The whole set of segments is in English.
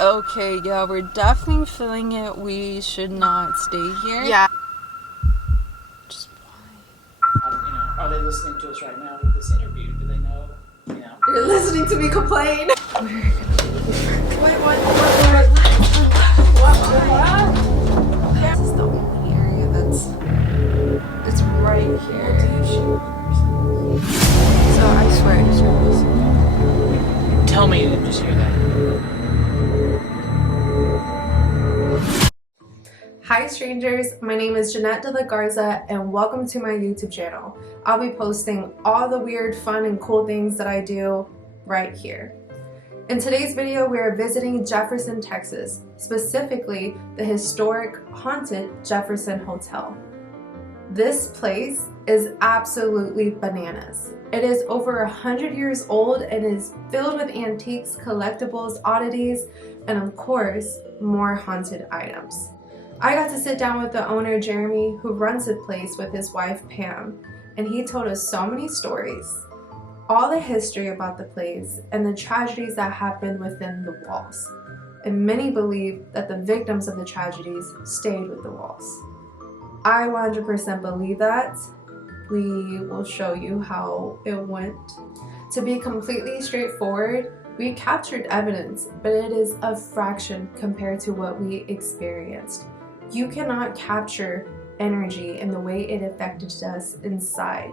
Okay, yeah, we're definitely feeling it. We should not stay here. Yeah. Just why? Are they listening to us right now with this interview? Do they know? You're listening to me complain. What? This is the only area it's right here. So I swear it's yours. Tell me you didn't just hear that. Hi strangers, my name is Jeanette de la Garza and welcome to my YouTube channel. I'll be posting all the weird, fun, and cool things that I do right here. In today's video, we are visiting Jefferson, Texas, specifically the historic haunted Jefferson Hotel. This place is absolutely bananas. It is over 100 years old and is filled with antiques, collectibles, oddities, and of course, more haunted items. I got to sit down with the owner, Jeremy, who runs the place with his wife, Pam, and he told us so many stories, all the history about the place, and the tragedies that happened within the walls. And many believe that the victims of the tragedies stayed with the walls. I 100% believe that. We will show you how it went. To be completely straightforward, we captured evidence, but it is a fraction compared to what we experienced. You cannot capture energy in the way it affected us inside.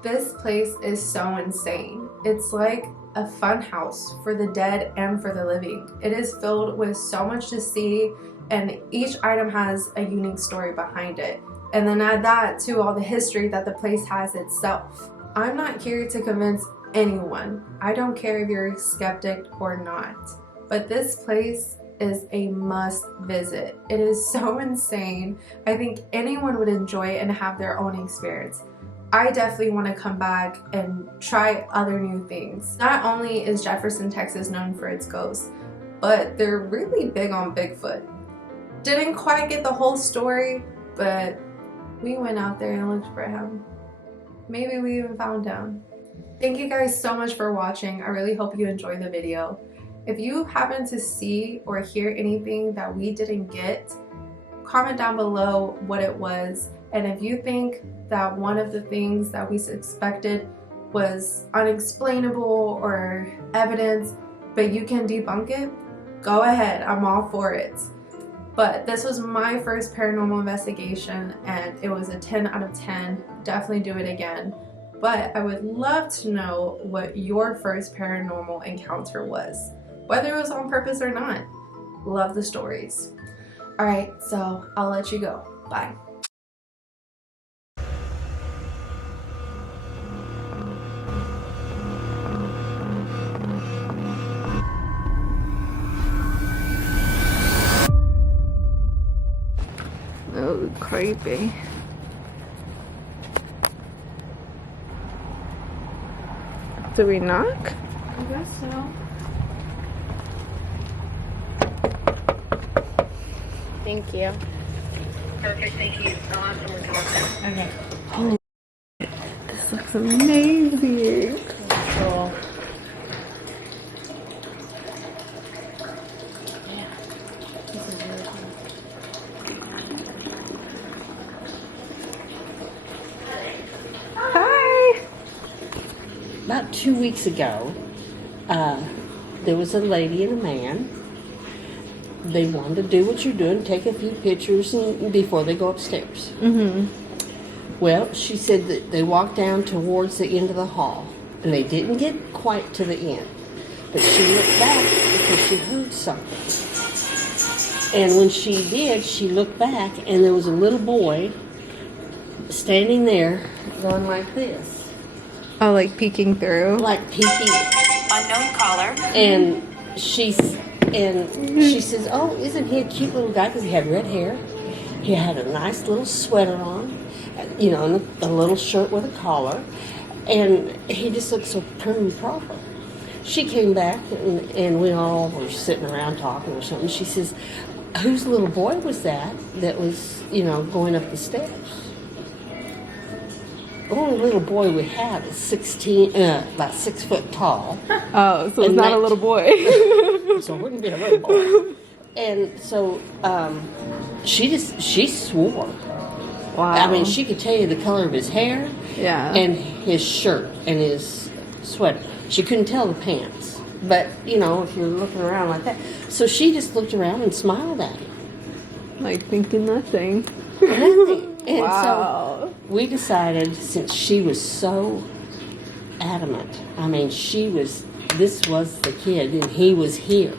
This place is so insane. It's like a fun house for the dead and for the living. It is filled with so much to see, and each item has a unique story behind it. And then add that to all the history that the place has itself. I'm not here to convince anyone. I don't care if you're a skeptic or not. But this place is a must visit. It is so insane. I think anyone would enjoy it and have their own experience. I definitely want to come back and try other new things. Not only is Jefferson, Texas known for its ghosts, but they're really big on Bigfoot. Didn't quite get the whole story, but we went out there and looked for him. Maybe we even found him. Thank you guys so much for watching. I really hope you enjoyed the video. If you happen to see or hear anything that we didn't get, comment down below what it was. And if you think that one of the things that we suspected was unexplainable or evidence, but you can debunk it, go ahead, I'm all for it. But this was my first paranormal investigation and it was a 10 out of 10. Definitely do it again. But I would love to know what your first paranormal encounter was, whether it was on purpose or not. Love the stories. All right, so I'll let you go. Bye. Oh, creepy. Do we knock? I guess so. Thank you. Perfect, thank you. Okay. Oh, this looks amazing. Cool. About 2 weeks ago, there was a lady and a man. They wanted to do what you're doing, take a few pictures before they go upstairs. Mm-hmm. Well, she said that they walked down towards the end of the hall, and they didn't get quite to the end. But she looked back because she heard something. And when she did, she looked back, and there was a little boy standing there going like this. Oh, like peeking through? Like peeking. Unknown caller. And she says, "Oh, isn't he a cute little guy?" Because he had red hair. He had a nice little sweater on, you know, and a little shirt with a collar. And he just looked so prim and proper. She came back, and we all were sitting around talking or something. She says, "Whose little boy was that was, you know, going up the steps?" only little boy we have is 16, about 6 foot tall. Oh, so it's And not a 19 little boy. So it wouldn't be a little boy. And so she swore. Wow. I mean, she could tell you the color of his hair Yeah. and his shirt and his sweater. She couldn't tell the pants. But, you know, if you're looking around like that. So she just looked around and smiled at him. Like thinking nothing. And Wow. so we decided, since she was so adamant, I mean, this was the kid and he was here.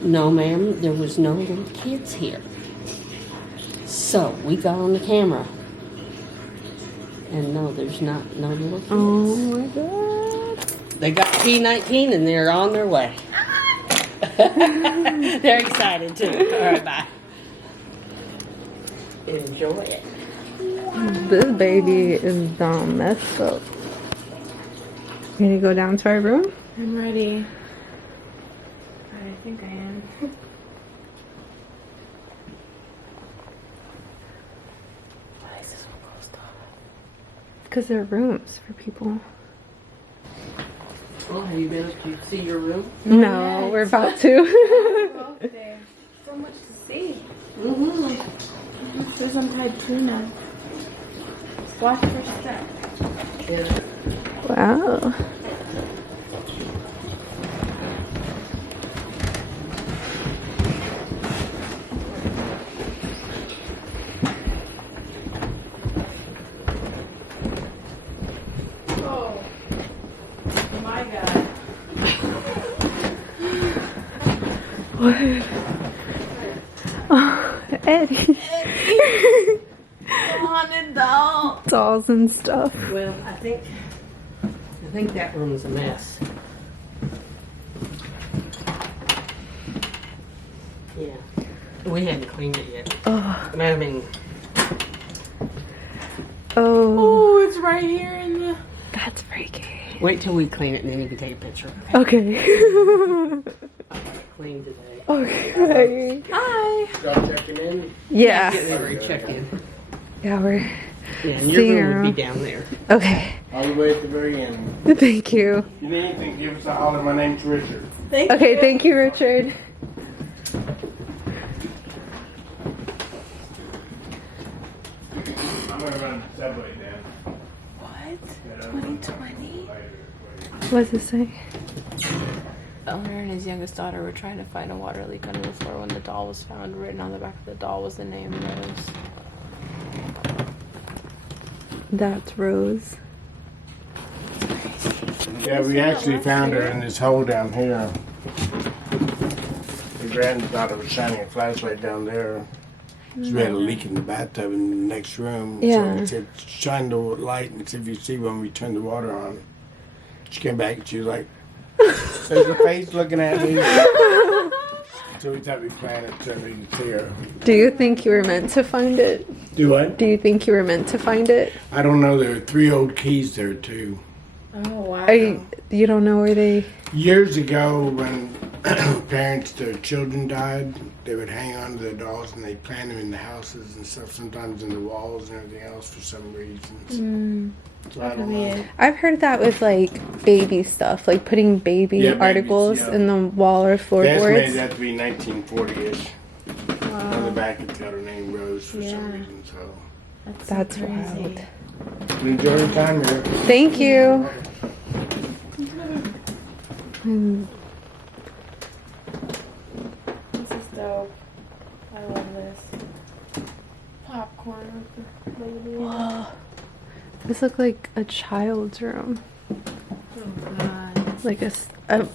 No, ma'am, there was no little kids here. So we got on the camera. And no, there's no little kids. Oh my god. They got P19 and they're on their way. They're excited too. All right, bye. Enjoy it. This baby is dumb messed up. Ready to go down to our room? I'm ready. I think I am. Why is this one closed off? Because they're rooms for people. Well, have you been up to see your room? No, Yes. we're about to. There's so much to see. Mm-hmm. There's untied tuna. Watch for step. Yeah. Wow. Oh my god. What? Oh, Eddie. Haunted doll. Dolls and stuff. Well, I think that room's a mess. Yeah. We hadn't cleaned it yet. Oh. I mean, Oh. Oh, it's right here in the. That's freaky. wait till we clean it and then you can take a picture. Okay. Clean today. Okay. Hi. Y'all checking in? Yeah. Get ready to check in. Yeah, we're. Yeah, and your Seeing room her. would be down there. Okay. All the way at the very end. Thank you. If you need anything, give us a holler. My name's Richard. Thank Okay, you. thank you, Richard. I'm gonna run the subway then. What? 2020? What's it say? Owner and his youngest daughter were trying to find a water leak under the floor when the doll was found. Written on the back of the doll was the name Rose. That's Rose. Yeah, we actually found her in this hole down here. The granddaughter was shining a flashlight down there. So we had a leak in the bathtub in the next room. Yeah. So we said, shine the light and see if you see when we turn the water on. She came back and she was like, there's a face looking at me. So we thought we'd plan it so we could see her. Do you think you were meant to find it? Do what? Do you think you were meant to find it? I don't know. There are 3 old keys there too. Oh, wow. You don't know where they... Years ago, when parents, their children died, they would hang on to their dolls and they'd plant them in the houses and stuff, sometimes in the walls and everything else for some reasons. So I don't know. I've heard that with like baby stuff, like putting baby Yeah, babies, articles yeah. in the wall or They estimated floorboards. that to be 1940-ish. On the back it's got her name Rose for some reason, so. That's wild. Enjoy your time here. Thank you. This is dope. I love this. Popcorn with the lady. Whoa. This looked like a child's room. Oh, God. Like a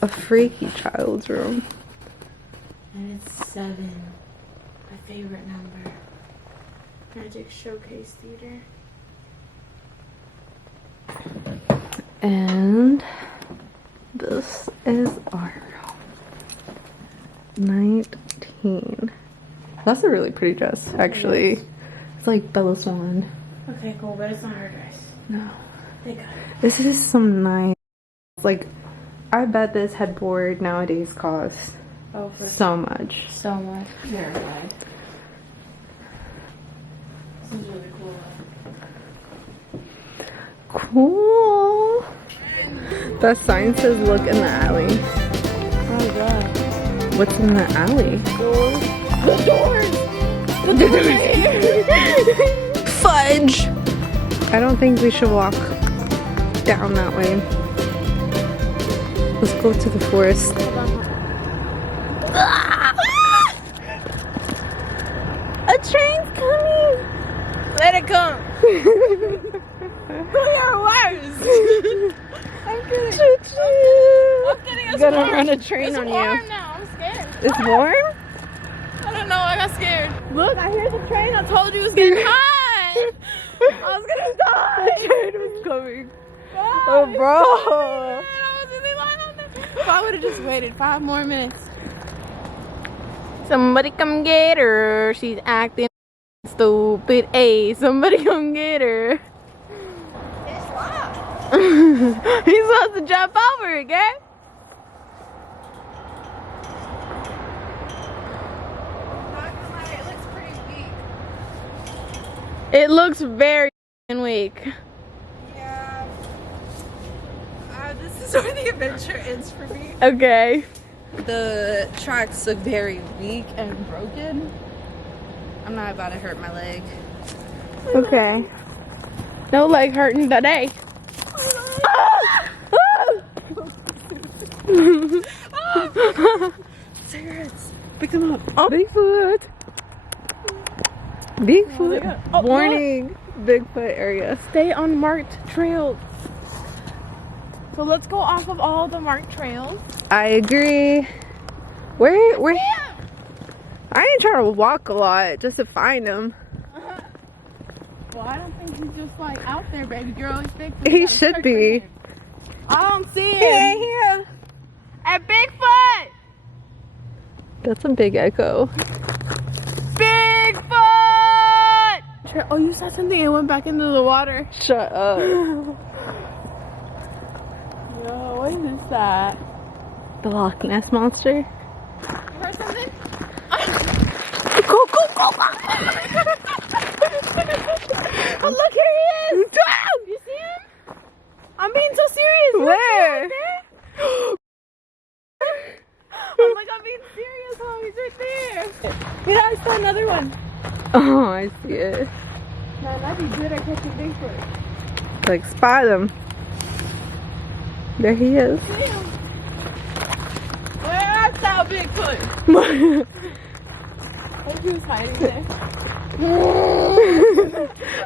freaky child's room. And it's 7. My favorite number. Magic Showcase Theater. And this is our room. 19. That's a really pretty dress, actually. It's like Bella Swan. Okay, cool, but it's not her dress. No. They got it. This is some nice. Like, I bet this headboard nowadays costs Oh, for so much. so much. Very nice. This is really cool. Cool. That sign says look in the alley. Oh god. What's in the alley? Fudge! I don't think we should walk down that way. Let's go to the forest. A train's coming! Let it come. You're worse. I'm kidding. I'm kidding. It's Gonna warm. run a train It's on warm you. now. I'm scared. It's warm? I don't know. I got scared. Look, I hear the train. I told you it was getting hot. I was gonna die. The train was coming. God, Oh, it's bro. so bad. I was really lying on there. If I would have just waited 5 more minutes. Somebody come get her. She's acting stupid. Hey, somebody come get her. He's supposed to jump over it, okay? It looks very weak. Yeah. This is where the adventure ends for me. Okay. The tracks look very weak and broken. I'm not about to hurt my leg. Okay. No leg hurting today. Cigarettes. Pick them up. Oh. Bigfoot! Bigfoot! Oh, Warning! Bigfoot area. Stay on marked trails. So let's go off of all the marked trails. I agree. Where? I ain't trying to walk a lot just to find him. Well, I don't think he's just like out there, baby girl. He's big. He should be. I don't see him. Here. Hey, Bigfoot! That's a big echo. Bigfoot! Oh, you saw something and went back into the water. Shut up. Yo, what is that? The Loch Ness Monster. You heard something? Go, go, go, go! Oh, look, here he is! You see him? I'm being so serious. Look, Where? right there. I'm like, I'm being serious, homie. He's right there. Yeah, I saw another one. Oh, I see it. Man, I'd be good at catching Bigfoot. Like, spot him. There he is. Damn. Where art thou, Bigfoot? I think he was hiding there.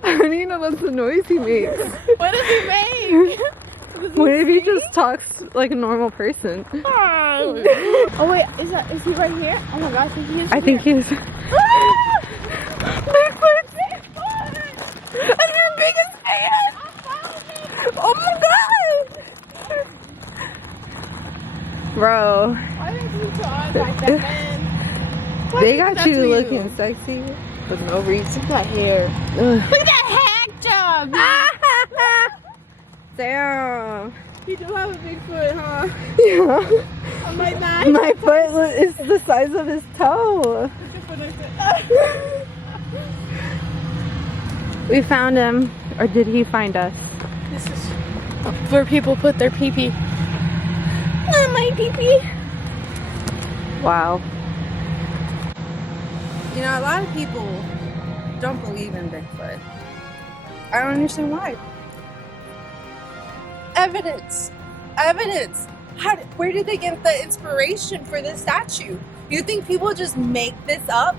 I don't even know that's the noise he makes. What does he make? What if he just talks like a normal person? Oh wait, is he right here? Oh my gosh, he is. I think he is. Bigfoot! I'm your biggest fan! Oh my god! Bro, Why did you put on like that, man? Why they did got that you to looking sexy with no reason. Look at that hair. Ugh. Look at that hack job. Damn. You do have a big foot, huh? Yeah. I'm like that. My foot is the size of his toe. We found him. Or did he find us? This is where people put their pee-pee. Not my pee-pee. Wow. You know, a lot of people don't believe in Bigfoot. I don't understand why. Evidence. Where did they get the inspiration for this statue? You think people just make this up?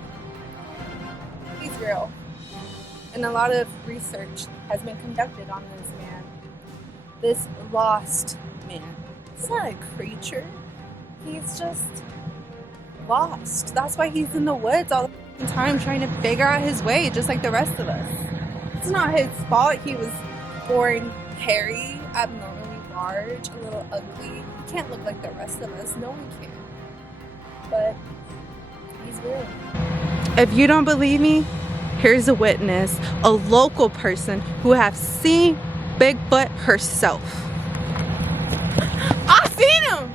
He's real. And a lot of research has been conducted on this man. This lost man. It's not a creature. He's just lost. That's why he's in the woods all the time trying to figure out his way, just like the rest of us. It's not his fault he was born hairy, abnormally large, a little ugly. He can't look like the rest of us. No one can. But he's real. If you don't believe me, here's a witness, a local person who have seen Bigfoot herself. I seen him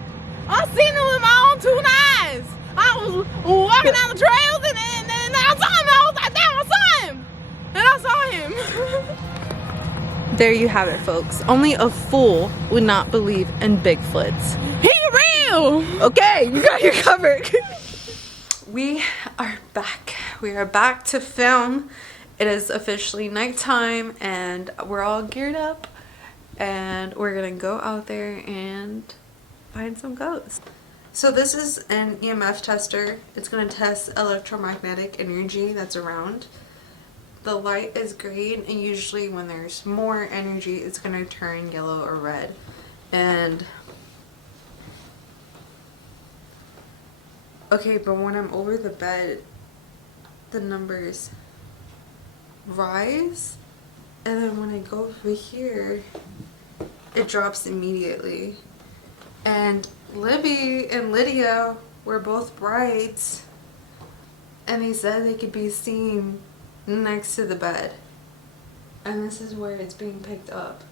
with my own 2 eyes. I was walking down the trails and I saw him. I was like, damn, I saw him. And I saw him. There you have it, folks. Only a fool would not believe in Bigfoots. He real! Okay, you got your cover. We are back. We are back to film. It is officially nighttime and we're all geared up and we're gonna go out there and find some ghosts. So this is an EMF tester. It's gonna test electromagnetic energy that's around. The light is green, and usually when there's more energy, it's gonna turn yellow or red. And okay, but when I'm over the bed, the numbers rise, and then when I go over here, it drops immediately. And Libby and Lydia were both brides, and they said they could be seen next to the bed, and this is where it's being picked up.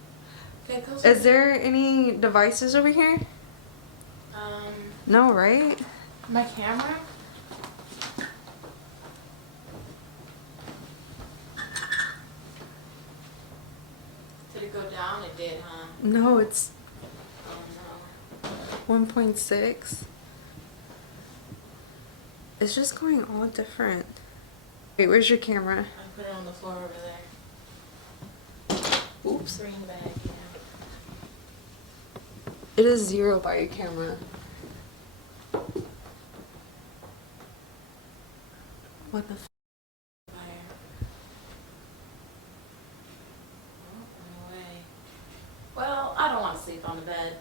Okay, Is there any devices over here? No, right? My camera? Did it go down? It did, huh? No, it's Oh 1.6. It's just going all different. Wait, where's your camera? no. I put it on the floor over there. Oops, ring bag, yeah. It is 0 by your camera. What the f? Fire. Oh, no way. Well, I don't want to sleep on the bed.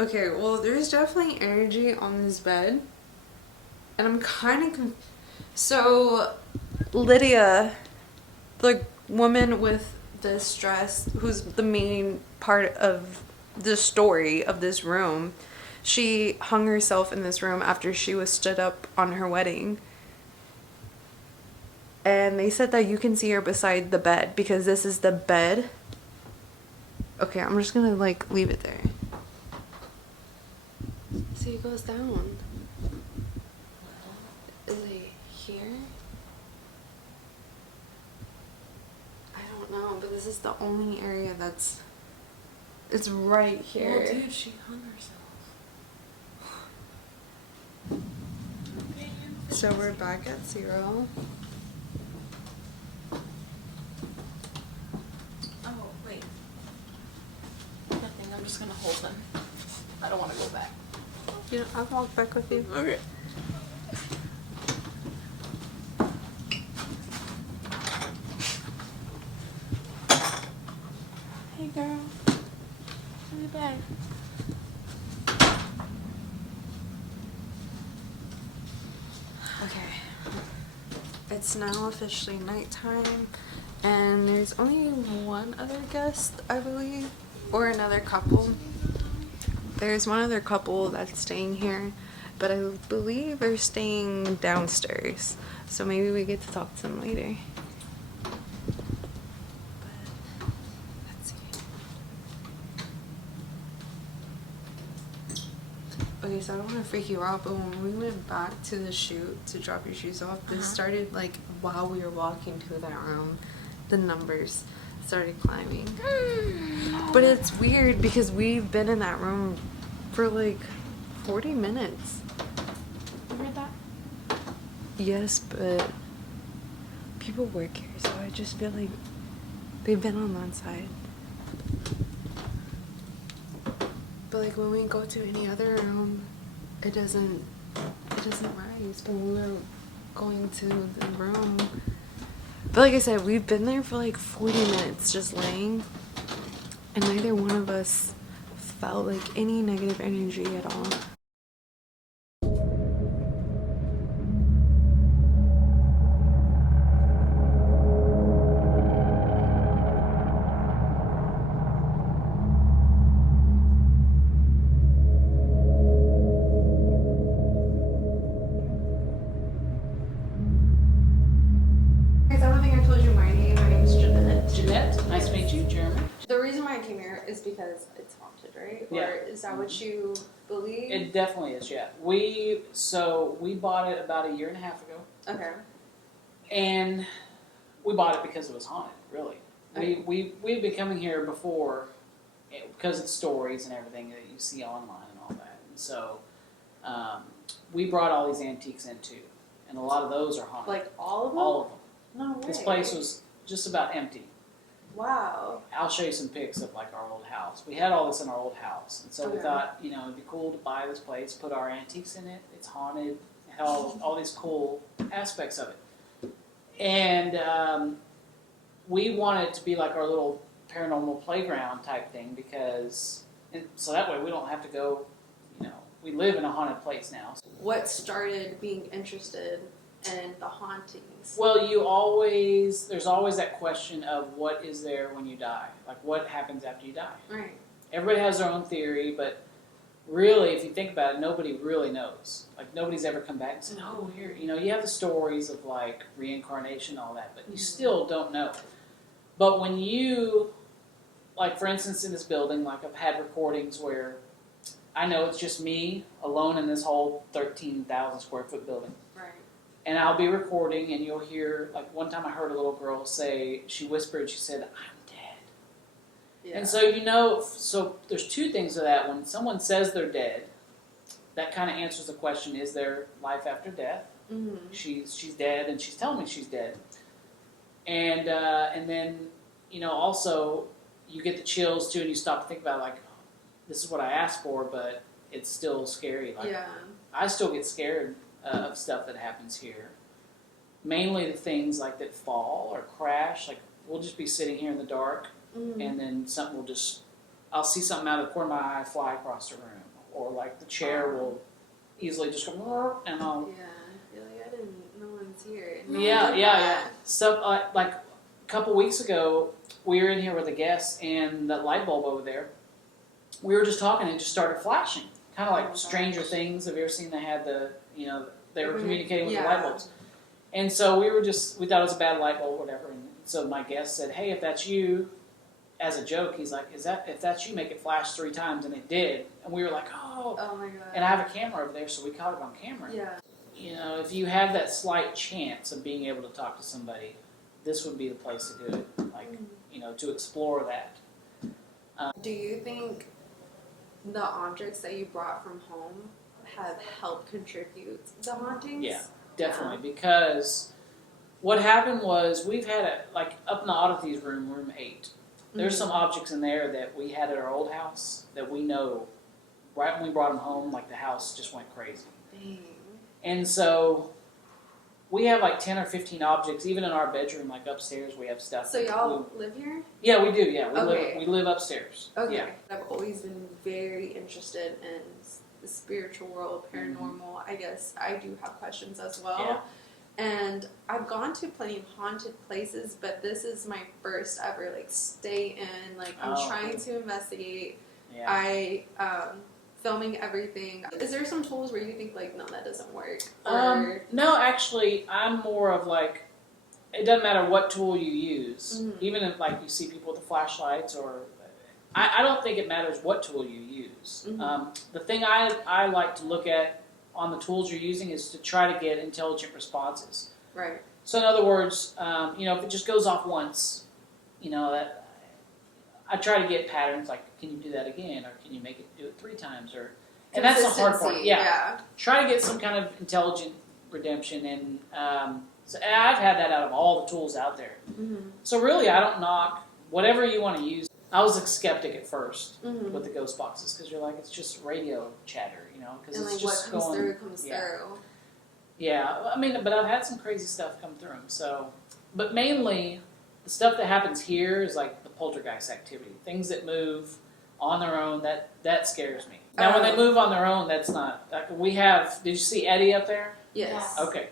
Okay, well, there's definitely energy on this bed. And I'm kind of so Lydia, the woman with this dress, who's the main part of the story of this room, she hung herself in this room after she was stood up on her wedding. And they said that you can see her beside the bed because this is the bed. Okay, I'm just gonna like leave it there. See, it goes down. Is it here? I don't know, but this is the only area that's... It's right here. Well, dude, she hung herself. So we're back at 0. Oh, wait. Nothing, I'm just gonna hold them. I don't want to go back. You know, I'll walk back with you. Okay. Hey, girl. Come me back. Okay. It's now officially nighttime, and there's only one other guest, I believe, or another couple. There's one other couple that's staying here, but I believe they're staying downstairs, so maybe we get to talk to them later. But let's see. Okay, so I don't want to freak you out, but when we went back to the shoot to drop your shoes off, this started like while we were walking to that room. The numbers started climbing. But it's weird because we've been in that room for like 40 minutes. You heard that? Yes, but people work here, so I just feel like they've been on that side. But like when we go to any other room, it doesn't rise. But when we were going to the room, but like I said, we've been there for like 40 minutes just laying, and neither one of us felt like any negative energy at all. Guys, I don't think I told you my name. My name is Jeanette. Jeanette, nice to meet you. Jeremy. The reason why I came here is because it's haunted, right? Yeah. Or is that what you believe? It definitely is, yeah. We bought it about 1.5 years ago, Okay. and we bought it because it was haunted, really. We've been coming here before because of the stories and everything that you see online and all that. And so we brought all these antiques in too, and a lot of those are haunted. Like all of them? All of them. No way. This place was just about empty. Wow. I'll show you some pics of like our old house. We had all this in our old house, and so we thought, you know, it'd be cool to buy this place, put our antiques in it. It's haunted. It had all these cool aspects of it, and we wanted it to be like our little paranormal playground type thing so that way we don't have to go. You know, we live in a haunted place now. What started being interested in the hauntings? Well, there's always that question of what is there when you die? Like what happens after you die? Right. Everybody has their own theory, but really, if you think about it, nobody really knows. Like nobody's ever come back and said, oh, here, you know, you have the stories of like reincarnation and all that, but you still don't know. But when you, like for instance in this building, like I've had recordings where I know it's just me alone in this whole 13,000 square foot building. Right. And I'll be recording, and you'll hear, like one time I heard a little girl say, she whispered, she said, I'm dead. Yeah. And so, you know, so there's two things to that. When someone says they're dead, that kind of answers the question, is there life after death? Mm-hmm. She's dead, and she's telling me she's dead. And then, you know, also, you get the chills, too, and you stop to think about, like, this is what I asked for, but it's still scary. Like, yeah. I still get scared of stuff that happens here. Mainly the things like that fall or crash. Like we'll just be sitting here in the dark, and then something will I'll see something out of the corner of my eye fly across the room, or like the chair will easily just go, and I'll. Yeah, I feel like no one's here. Yeah. Stuff like a couple weeks ago, we were in here with a guest, and that light bulb over there. We were just talking, and it just started flashing, kind of like Stranger Things. Have you ever seen? They had they were communicating with the light bulbs. And so we thought it was a bad light bulb or whatever. And so my guest said, hey, if that's you, as a joke, he's like, if that's you, make it flash 3 times. And it did. And we were like, oh. Oh my God. And I have a camera over there, so we caught it on camera. Yeah. You know, if you have that slight chance of being able to talk to somebody, this would be the place to do it. Like, you know, to explore that. Do you think the objects that you brought from home have helped contribute to the hauntings? Yeah, definitely. Because what happened was we've had up in the oddities room, room 8. There's some objects in there that we had at our old house that we know right when we brought them home, like the house just went crazy. Dang. And so we have like 10 or 15 objects, even in our bedroom, like upstairs we have stuff. So y'all live here? Yeah, we do. Yeah, Okay. we live upstairs. Okay. Yeah. I've always been very interested in the spiritual world, paranormal. I guess I do have questions as well. Yeah. And I've gone to plenty of haunted places, but this is my first ever stay in. I'm trying to investigate. Yeah. I filming everything. Is there some tools where you think no, that doesn't work? No, actually, I'm more of it doesn't matter what tool you use. Even if you see people with the flashlights or. I don't think it matters what tool you use. The thing I like to look at on the tools you're using is to try to get intelligent responses. Right. So in other words, if it just goes off once, that I try to get patterns can you do that again, or can you make it do it 3 times, and that's the hard part. Yeah. Try to get some kind of intelligent redemption, and so I've had that out of all the tools out there. So really, I don't knock whatever you want to use. I was a skeptic at first with the ghost boxes because you're it's just radio chatter, because it's just what comes going. Comes through. Yeah, I mean, but I've had some crazy stuff come through them. So, but mainly the stuff that happens here is the poltergeist activity, things that move on their own. That scares me. Now, when they move on their own, that's not. We have. Did you see Eddie up there? Yes. Okay.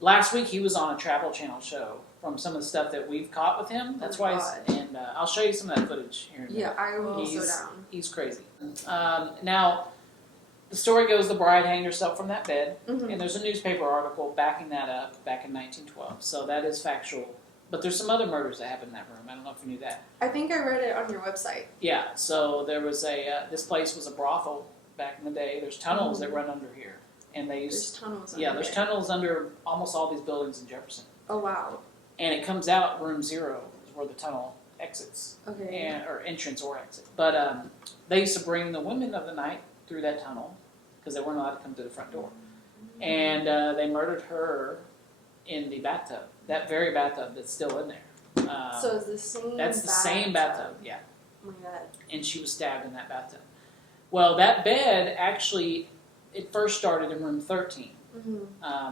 Last week he was on a Travel Channel show. From some of the stuff that we've caught with him, that's why. And I'll show you some of that footage here. In a minute. I will slow down. He's crazy. Now, the story goes the bride hanged herself from that bed, and there's a newspaper article backing that up back in 1912. So that is factual. But there's some other murders that happened in that room. I don't know if you knew that. I think I read it on your website. Yeah. So there was this place was a brothel back in the day. There's tunnels that run under here, and there's tunnels. Yeah, there's tunnels under almost all these buildings in Jefferson. Oh wow. And it comes out room 0 is where the tunnel exits. Okay. Or entrance or exit. But they used to bring the women of the night through that tunnel because they weren't allowed to come through the front door. And they murdered her in the bathtub, that very bathtub that's still in there. So it's the same. That's the same bathtub, yeah. Oh my god. And she was stabbed in that bathtub. Well, that bed actually, it first started in room 13.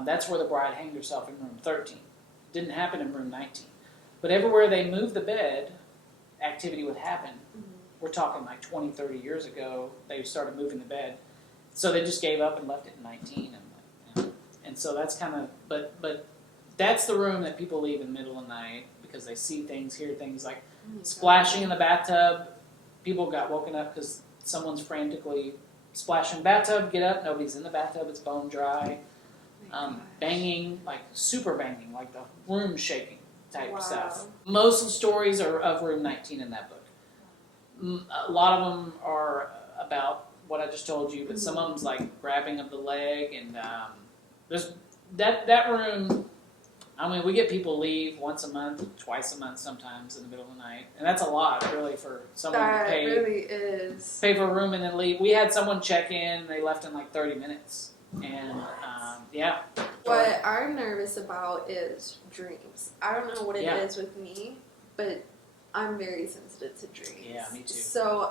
That's where the bride hanged herself, in room 13. It didn't happen in room 19. But everywhere they moved the bed, activity would happen. We're talking like 20, 30 years ago, they started moving the bed. So they just gave up and left it in 19. And so that's kind of, but that's the room that people leave in the middle of the night because they see things, hear things like splashing in the bathtub. People got woken up because someone's frantically splashing in the bathtub, get up, nobody's in the bathtub, it's bone dry. Banging, like super banging, like the room shaking type stuff. Most of the stories are of room 19 in that book. A lot of them are about what I just told you, but some of them's like grabbing of the leg, and there's that room. I mean, we get people leave once a month, twice a month, sometimes in the middle of the night, and that's a lot, really, for someone to pay. That really is. Pay for a room and then leave. We had someone check in; they left in like 30 minutes, and yeah. What I'm nervous about is dreams. I don't know what it is with me, but I'm very sensitive to dreams. Yeah, me too. So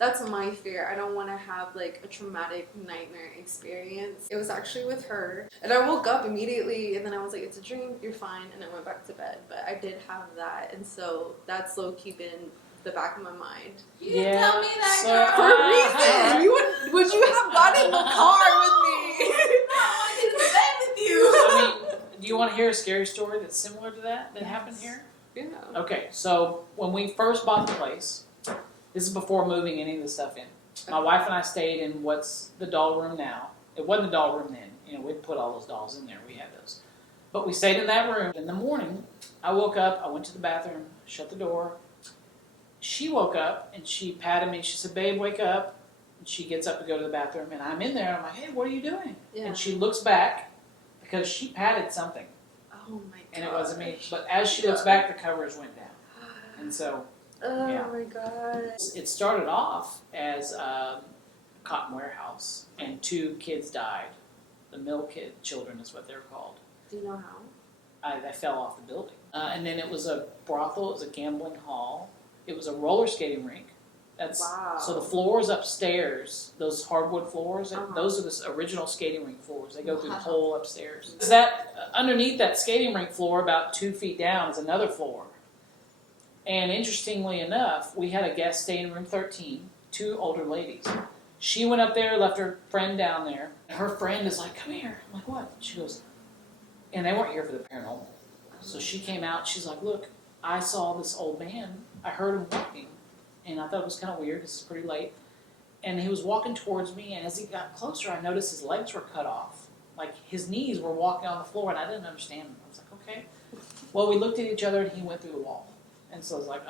that's my fear. I don't want to have like a traumatic nightmare experience. It was actually with her. And I woke up immediately and then I was like, it's a dream, you're fine. And I went back to bed. But I did have that. And so that's low-key been the back of my mind. You didn't tell me that, girl. For a reason. Would you have gotten in the car with me? No, I wanted to bed with you. I mean, do you want to hear a scary story that's similar to that happened here? Yeah. Okay, so when we first bought the place, this is before moving any of the stuff in. My wife and I stayed in what's the doll room now. It wasn't the doll room then. You know, we'd put all those dolls in there. We had those. But we stayed in that room. In the morning, I woke up. I went to the bathroom, shut the door. She woke up, and she patted me. She said, babe, wake up. And she gets up to go to the bathroom, and I'm in there. I'm like, hey, what are you doing? Yeah. And she looks back because she patted something. Oh, my God. And it wasn't me. But as she looks back, the covers went down. And so... Oh my God. It started off as a cotton warehouse, and 2 kids died. The mill children is what they're called. Do you know how? They fell off the building. And then it was a brothel, it was a gambling hall, it was a roller skating rink. So the floors upstairs, those hardwood floors, those are the original skating rink floors. They go through the hole upstairs. Underneath that skating rink floor, about 2 feet down, is another floor. And interestingly enough, we had a guest stay in room 13, 2 older ladies. She went up there, left her friend down there. And her friend is like, come here. I'm like, what? She goes, and they weren't here for the paranormal. So she came out. She's like, look, I saw this old man. I heard him walking. And I thought it was kind of weird. This is pretty late. And he was walking towards me. And as he got closer, I noticed his legs were cut off. Like his knees were walking on the floor. And I didn't understand him. I was like, okay. Well, we looked at each other and he went through the wall. And so I was like,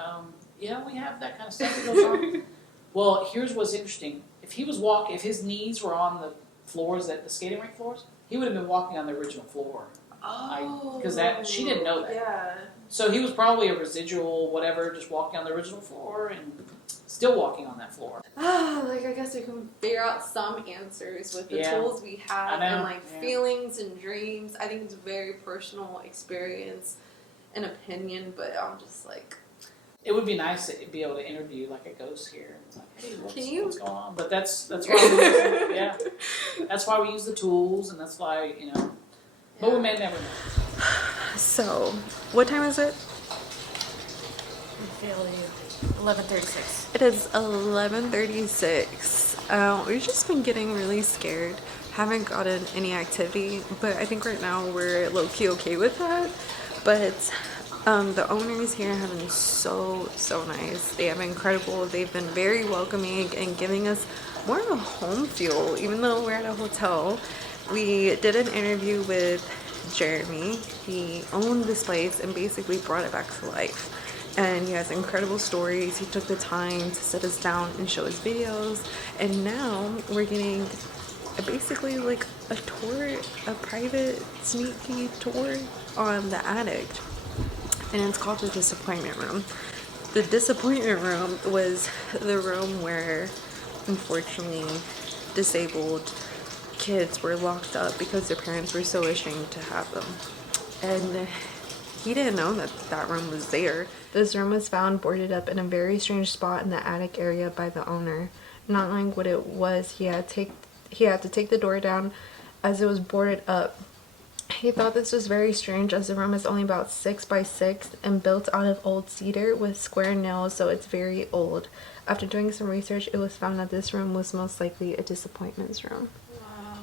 yeah, we have that kind of stuff that goes on. Well, here's what's interesting. If his knees were on the floors, the skating rink floors, he would have been walking on the original floor. Because she didn't know that. Yeah. So he was probably a residual, whatever, just walking on the original floor and still walking on that floor. I guess we can figure out some answers with the tools we have and feelings and dreams. I think it's a very personal experience. An opinion, but I'm just like... It would be nice to be able to interview like a ghost here. Like, hey, what's going on? But that's why we use that's why we use the tools, and that's why, but we may never know. So, what time is it? I feel you. 11:36. It is 11:36. We've just been getting really scared. Haven't gotten any activity, but I think right now we're low-key okay with that. But the owners here have been so nice. They have been incredible. They've been very welcoming and giving us more of a home feel, even though we're at a hotel. We did an interview with Jeremy. He owned this place and basically brought it back to life. And he has incredible stories. He took the time to sit us down and show us videos. And now we're getting basically like a tour, a private sneaky tour on the attic, and it's called the disappointment room. The disappointment room was the room where, unfortunately, disabled kids were locked up because their parents were so ashamed to have them. And he didn't know that that room was there. This room was found boarded up in a very strange spot in the attic area by the owner. Not knowing what it was, he had to take the door down as it was boarded up. He thought this was very strange as the room is only about 6 by 6 and built out of old cedar with square nails, so it's very old. After doing some research, it was found that this room was most likely a disappointments room. Wow.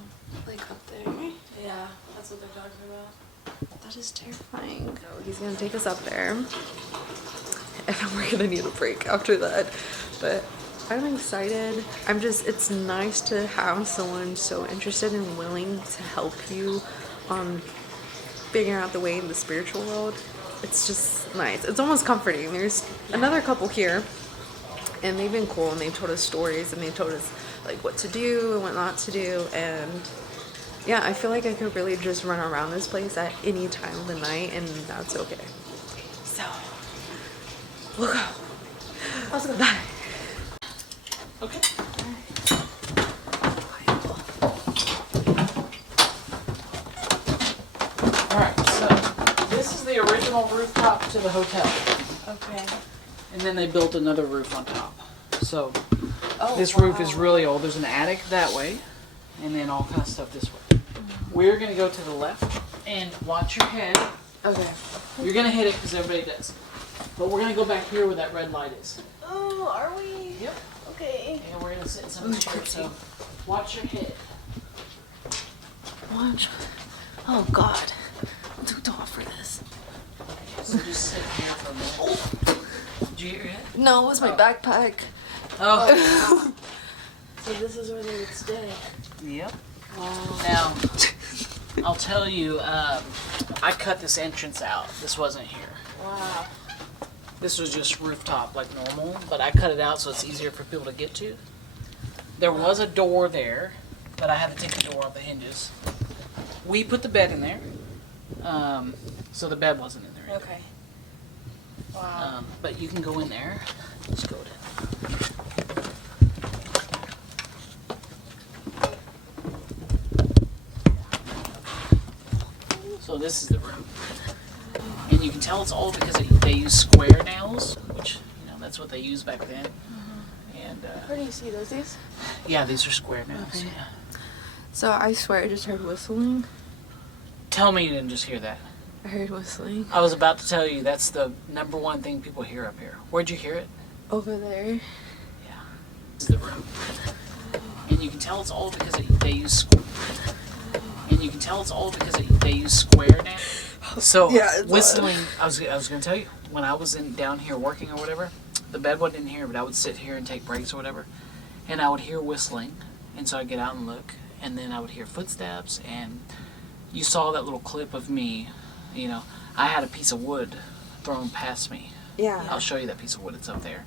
Like up there. Yeah, that's what they're talking about. That is terrifying. So he's gonna take us up there, and we're gonna need a break after that. But I'm excited. It's nice to have someone so interested and willing to help you figuring out the way in the spiritual world. It's just nice. It's almost comforting. There's another couple here, and they've been cool, and they've told us stories, and they told us like what to do and what not to do, and yeah, I feel like I could really just run around this place at any time of the night, and that's okay. So we'll go. Let's go. Bye. Okay. Alright, so this is the original rooftop to the hotel. Okay. And then they built another roof on top. So this roof is really old. There's an attic that way, and then all kind of stuff this way. We're going to go to the left and watch your head. Okay. You're going to hit it because everybody does. But we're going to go back here where that red light is. Oh, are we? Yep. Okay. And we're going to sit in some of the chairs. So watch your head. Watch. Oh God, I'm too tall for this. So just sit here for a minute. Did you hit your head? No, it was my backpack. Oh. So this is where they would stay. Yep. Wow. Now, I'll tell you, I cut this entrance out. This wasn't here. Wow. This was just rooftop like normal, but I cut it out so it's easier for people to get to. There was a door there, but I had to take the door off the hinges. We put the bed in there, so the bed wasn't in there. Okay. Wow. But you can go in there. Let's go to So this is the room. And you can tell it's old because they use square nails, which, that's what they used back then. And Where do you see those? These? yeah, these are square nails. Okay. Yeah. So I swear I just heard whistling. Tell me you didn't just hear that. I heard whistling. I was about to tell you that's the number one thing people hear up here. Where'd you hear it? Over there. Yeah. This is the room. And you can tell it's old because they use square nails. So Yeah, it's whistling, I was going to tell you, when I was down here working or whatever, the bed wasn't in here, but I would sit here and take breaks or whatever, and I would hear whistling, and so I'd get out and look, and then I would hear footsteps, and you saw that little clip of me, I had a piece of wood thrown past me. Yeah. I'll show you that piece of wood, it's up there,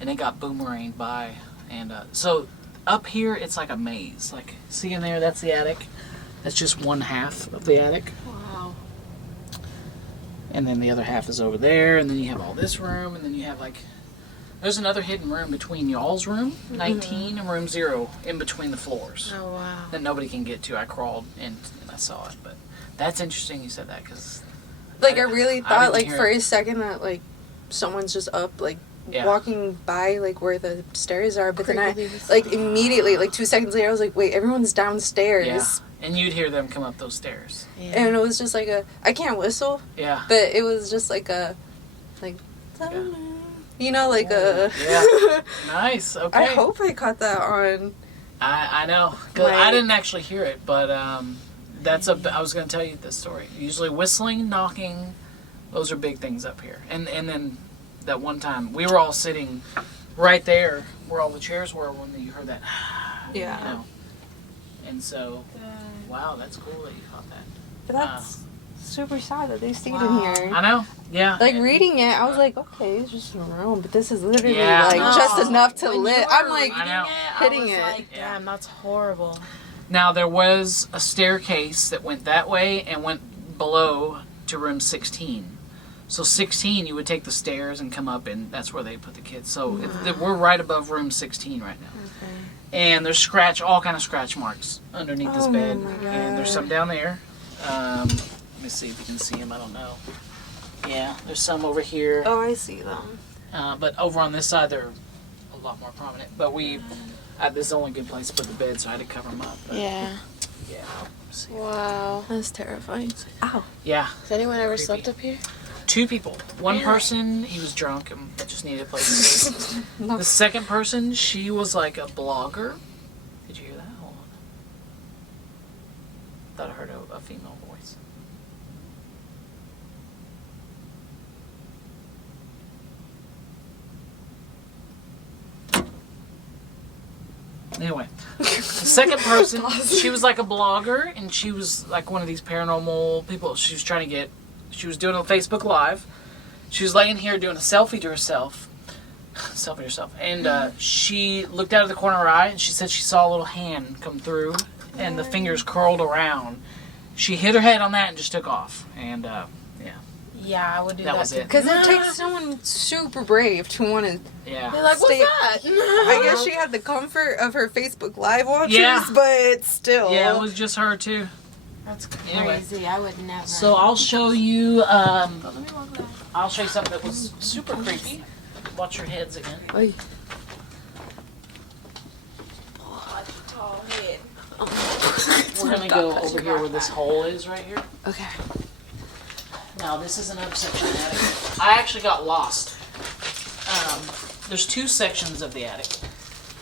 and it got boomeranged by, and so up here it's like a maze, like, see in there, that's the attic, that's just one half of the attic. Wow. And then the other half is over there, and then you have all this room, and then you have there's another hidden room between y'all's room 19 and room 0 in between the floors Oh, wow. that nobody can get to. I crawled in and I saw it, but that's interesting you said that because Like I really thought didn't hear for it. a second that someone's just up Yeah. walking by where the stairs are, but then Creepily I immediately 2 seconds later I was like, wait, everyone's downstairs. yeah, and you'd hear them come up those stairs. Yeah. And it was just I can't whistle, Yeah. but it was just a Yeah. Nice. Okay. I hope I caught that on. I know. 'Cause I Like- didn't actually hear it, but I was going to tell you this story. Usually whistling, knocking, those are big things up here. And then that one time we were all sitting right there where all the chairs were when you heard that. Yeah. And so, wow, that's cool that you caught that. But that's super sad that they stayed Wow. in here. I know. Yeah. Reading it, I was like, okay, it's just a room, but this is literally Yeah. just enough to When live. you I'm were like, I know. hitting I was it. like, Yeah. damn, that's horrible. Now there was a staircase that went that way and went below to room 16. So 16, you would take the stairs and come up, and that's where they put the kids. So we're right above room 16 right now. Okay. And there's all kind of scratch marks underneath this bed. And there's some down there. Let me see if you can see them. I don't know. Yeah, there's some over here. Oh, I see them. But over on this side, they're a lot more prominent. But this is the only good place to put the bed, so I had to cover them up. But, Yeah. yeah. See. Wow. That's terrifying. Ow. Yeah. Has anyone ever Creepy. slept up here? 2 people. One person, he was drunk and just needed a place to sleep. The second person, she was like a blogger. Did you hear that? Hold on. Thought I heard a female voice. Anyway, the second person, she was like a blogger, and she was like one of these paranormal people. She was doing a Facebook Live. She was laying here doing a selfie to herself. And she looked out of the corner of her eye, and she said she saw a little hand come through, and the fingers curled around. She hit her head on that and just took off. And, yeah. Yeah, I would do that. That was it. Because it takes someone super brave to want to. Yeah. You're like, what's that? I guess she had the comfort of her Facebook Live watchers, Yeah. but still. Yeah, it was just her, too. That's Anyway. crazy. I would never. So I'll show you, Let me walk back. I'll show you something that was super creepy. Watch your heads again. Oy. Oh, head. We're going to go over here where this hole is right here. Okay. Now, this is another section of the attic. I actually got lost. There's 2 sections of the attic.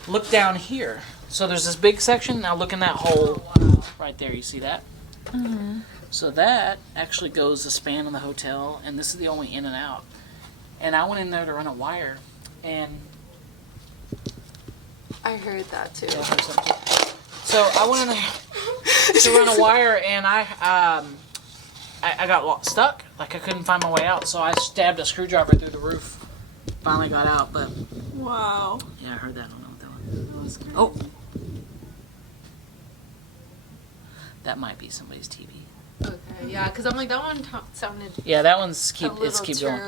Look down here. So there's this big section. Now look in that hole right there. You see that? Mm-hmm. So that actually goes the span on the hotel, and this is the only in and out. And I went in there to run a wire, and I heard that too. yeah, I heard something. So I went in there to run a wire, and I got stuck. Like I couldn't find my way out, so I stabbed a screwdriver through the roof. Finally got out, but Wow. yeah, I heard that. I don't know what that was. Oh, that might be somebody's TV. Okay, yeah, because I'm like, that one sounded Yeah, that one's a little keep too. going.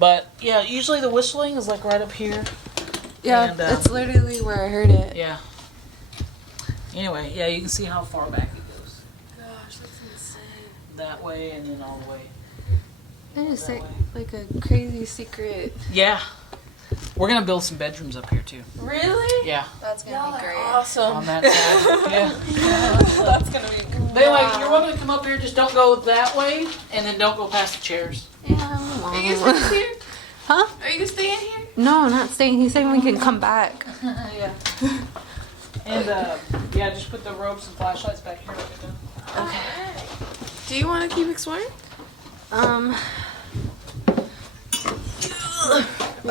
But yeah, usually the whistling is like right up here. Yeah, And, it's literally where I heard it. Yeah. Anyway, yeah, you can see how far back it goes. Gosh, that's insane. That way and then all the way. That is That like a crazy secret. Yeah. We're gonna build some bedrooms up here too. Really? Yeah. That's gonna be great. Awesome. On that side. Yeah. That's gonna be good. But anyway, you're welcome to come up here. Just don't go that way, and then don't go past the chairs. Yeah. Are you staying here? Huh? Are you staying here? No, not staying. He's saying we can come back. Yeah. And yeah, just put the ropes and flashlights back here. Okay. Do you want to keep exploring? Up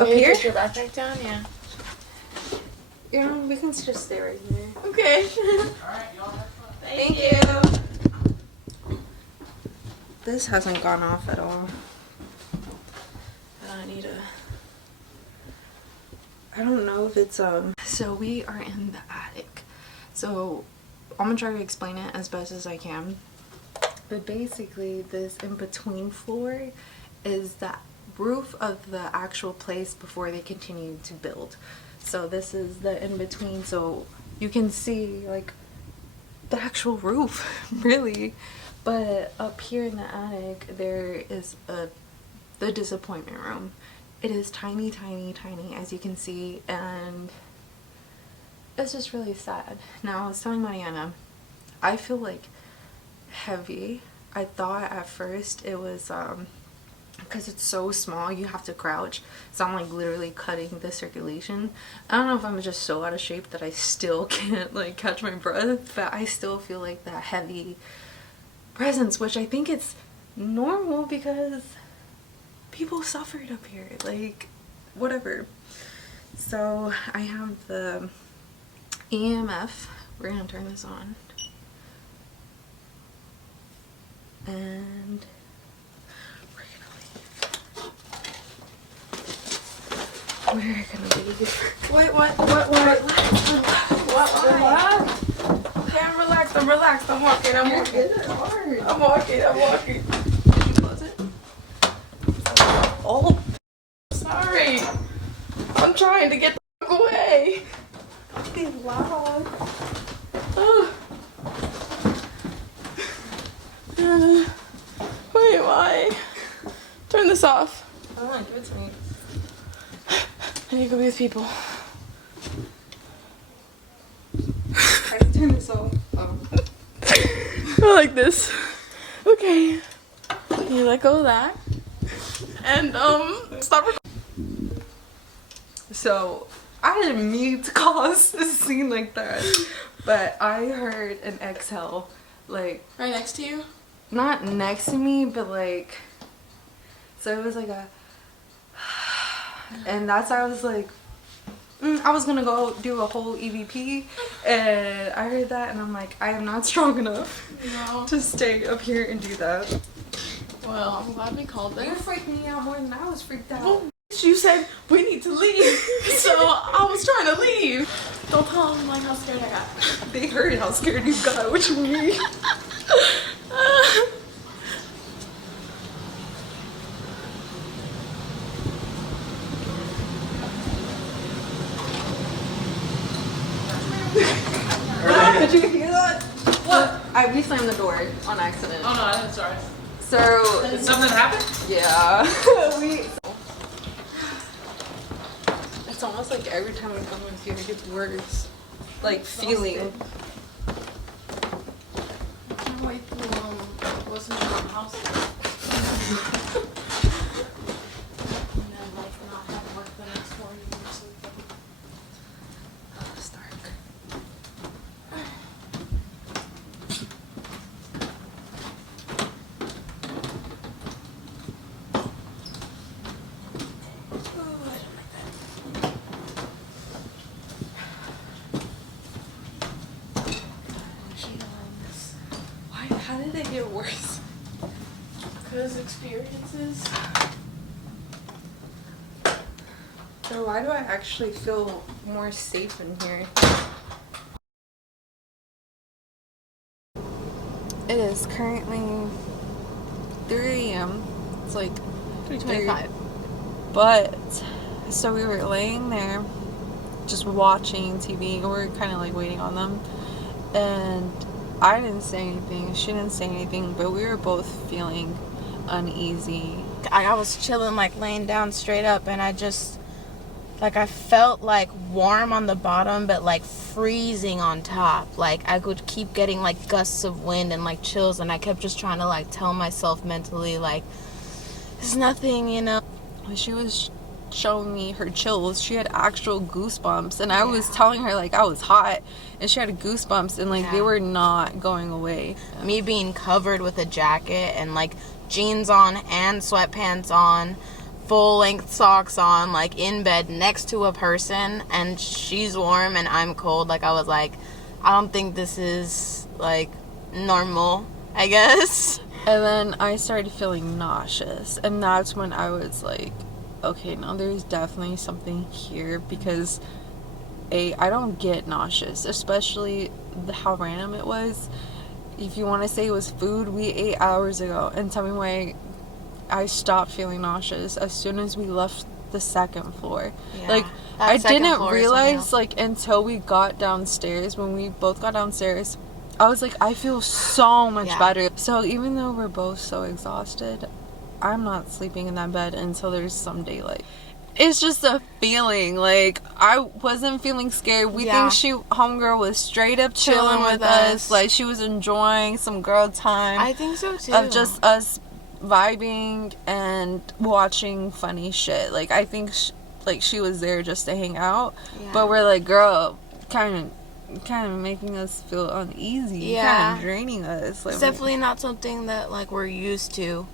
here? Put your backpack down? Yeah. You know, we can just stay right here. Okay. All right, y'all have fun. Thank you. This hasn't gone off at all. I don't know if it's So we are in the attic. So I'm gonna try to explain it as best as I can. But basically, this in-between floor is the roof of the actual place before they continue to build. So this is the in-between, so you can see like the actual roof, really. But up here in the attic, there is the disappointment room. It is tiny, tiny, tiny, as you can see, and it's just really sad. Now, I was telling Mariana, I feel like heavy. I thought at first it was because it's so small, you have to crouch, so I'm like literally cutting the circulation. I don't know if I'm just so out of shape that I still can't like catch my breath, but I still feel like that heavy presence, which I think it's normal because people suffered up here, like whatever. So I have the EMF. We're gonna turn this on. And we're gonna leave. Wait, what? Yeah, I'm relaxed. I'm walking. It's hard. I'm walking. Did you close it? trying to get the fuck away. Be loud. Wait, why? Turn this off. I don't want to give it to me. I need to go be with people. Try to turn this off. Oh. I like this. Okay. You let go of that. And, stop recording. So, I didn't mean to cause a scene like that, but I heard an exhale, like, Right next to you? not next to me, but like, so it was like a, and that's why I was like, I was gonna go do a whole EVP, and I heard that, and I'm like, I am not strong enough to stay up here and do that. Well, I'm glad we called You there. freaked me out more than I was freaked out. Well, you said we need to leave, so I was trying to leave. Don't tell them like how scared I got. They heard how scared you got. What you mean? Did you hear that? What? We slammed the door on accident. Oh no, I didn't. Sorry. So Did something happen? yeah, It's almost like every time we come in here, it gets worse. Like feeling. I can't wait to listen to my house. And then like not have work the next morning or something. It's dark. How did it get worse? Because experiences. So why do I actually feel more safe in here? It is currently 3 a.m. It's like 3:25. But so we were laying there just watching TV, and we were kind of like waiting on them, and I didn't say anything, she didn't say anything, but we were both feeling uneasy. I was chilling, like laying down straight up, and I just, like, I felt like warm on the bottom, but like freezing on top. Like I could keep getting like gusts of wind and like chills, and I kept just trying to like tell myself mentally, like, there's nothing, you know. She was showing me her chills. She had actual goosebumps, and I was telling her like I was hot, and she had goosebumps, and like they were not going away. Me being covered with a jacket and like jeans on and sweatpants on, full length socks on, like in bed next to a person, and she's warm and I'm cold. Like I was like, I don't think this is like normal, I guess. And then I started feeling nauseous, and that's when I was like, okay, no, there's definitely something here, because I don't get nauseous, especially how random it was. If you want to say it was food, we ate hours ago, and tell me why I stopped feeling nauseous as soon as we left the second floor. Like, I didn't realize, like, until we got downstairs, when we both got downstairs, I was like, I feel so much better. So even though we're both so exhausted, I'm not sleeping in that bed until there's some daylight. It's just a feeling. Like, I wasn't feeling scared. We think homegirl was straight up chilling with us. Like, she was enjoying some girl time. I think so too. Of just us vibing and watching funny shit. Like, I think she was there just to hang out. But we're like, girl, kind of making us feel uneasy. Kind of draining us. Like, it's definitely not something that like we're used to.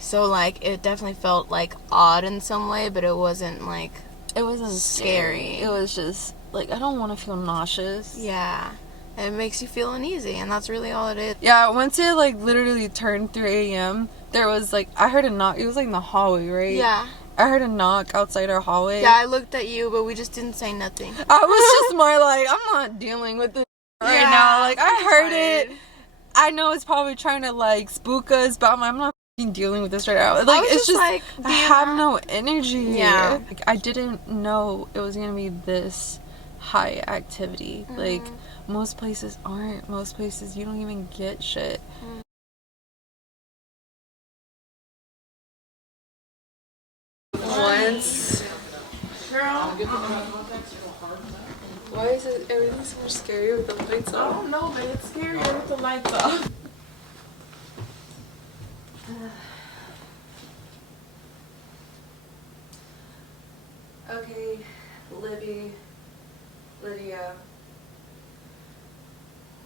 So, like, it definitely felt, like, odd in some way, but it wasn't, like... It wasn't scary. It was just, like, I don't want to feel nauseous. Yeah. It makes you feel uneasy, and that's really all it is. Yeah, once it, like, literally turned 3 a.m., there was, like, I heard a knock. It was, like, in the hallway, right? Yeah. I heard a knock outside our hallway. Yeah, I looked at you, but we just didn't say nothing. I was just more like, I'm not dealing with this right now. Like, I heard it. I know it's probably trying to, like, spook us, but I'm not dealing with this right now. Like, was it's just, just like, I have no energy. Yeah. Like, I didn't know it was gonna be this high activity. Like, most places aren't. Most places you don't even get shit. Once. Girl. Why is it everything so much scary with the lights off? I don't know, but it's scarier with the lights off. Okay, Lydia.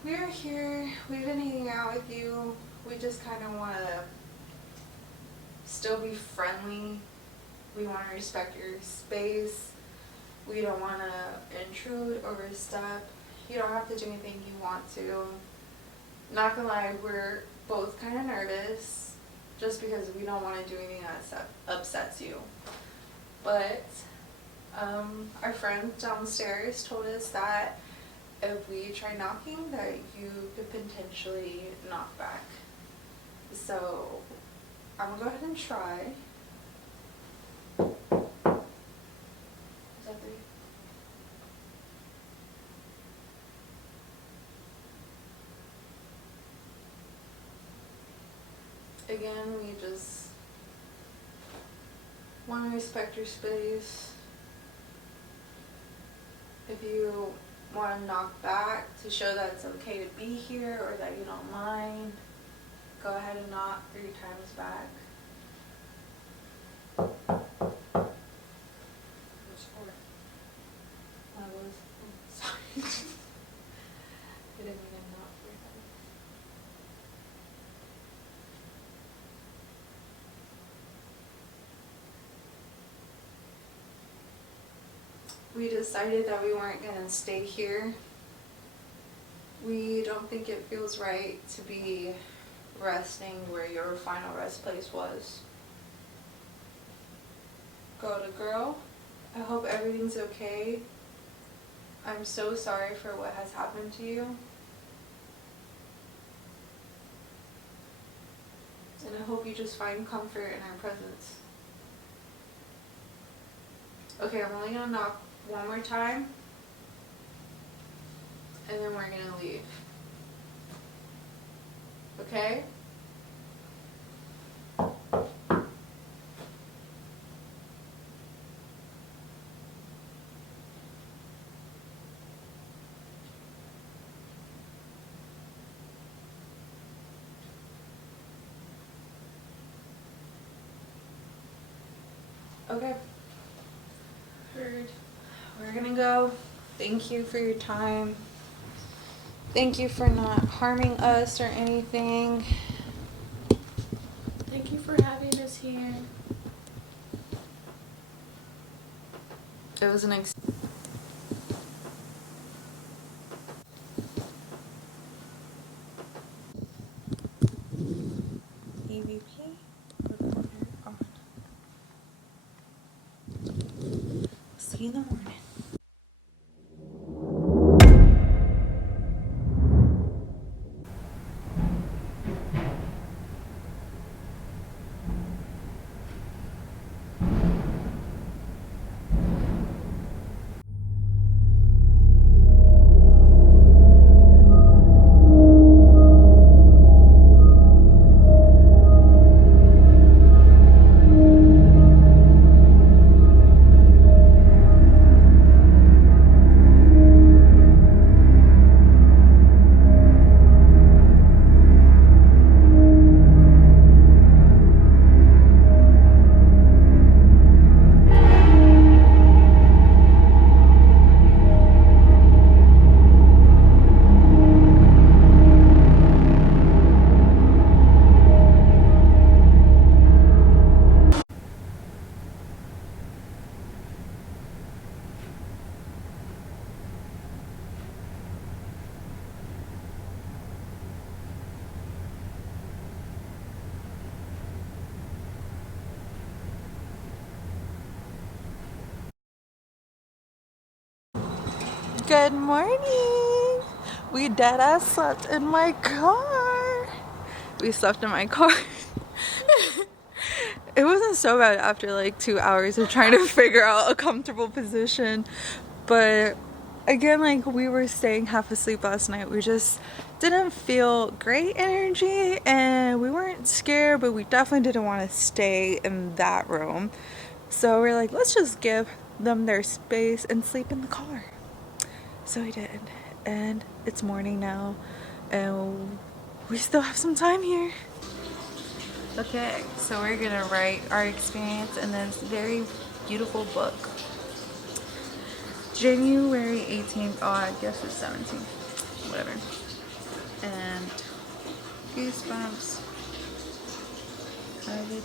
We're here. We've been hanging out with you. We just kind of want to still be friendly. We want to respect your space. We don't want to intrude or overstep. You don't have to do anything you want to. Not gonna lie, we're both kind of nervous just because we don't want to do anything that upsets you. But our friend downstairs told us that if we try knocking, that you could potentially knock back. So I'm gonna go ahead and try. Is that 3? Again, we just want to respect your space. If you want to knock back to show that it's okay to be here or that you don't mind, go ahead and knock 3 times back. I was sorry. I didn't mean to knock 3 times. We decided that we weren't going to stay here. We don't think it feels right to be resting where your final rest place was. Girl, I hope everything's okay. I'm so sorry for what has happened to you. And I hope you just find comfort in our presence. Okay, I'm only going to knock 1 more time, and then we're gonna leave. Okay? Okay. Heard. We're gonna go. Thank you for your time. Thank you for not harming us or anything. Thank you for having us here. It was an EVP recorder on. See you in the morning. Good morning. We dead ass slept in my car. We slept in my car It wasn't so bad after like 2 hours of trying to figure out a comfortable position, but again, like, we were staying half asleep last night. We just didn't feel great energy, and we weren't scared, but we definitely didn't want to stay in that room. So we're like, let's just give them their space and sleep in the car. So we did, and it's morning now, and we still have some time here. Okay, so we're gonna write our experience in this very beautiful book. January 18th, oh, I guess it's 17th, whatever. And goosebumps, covered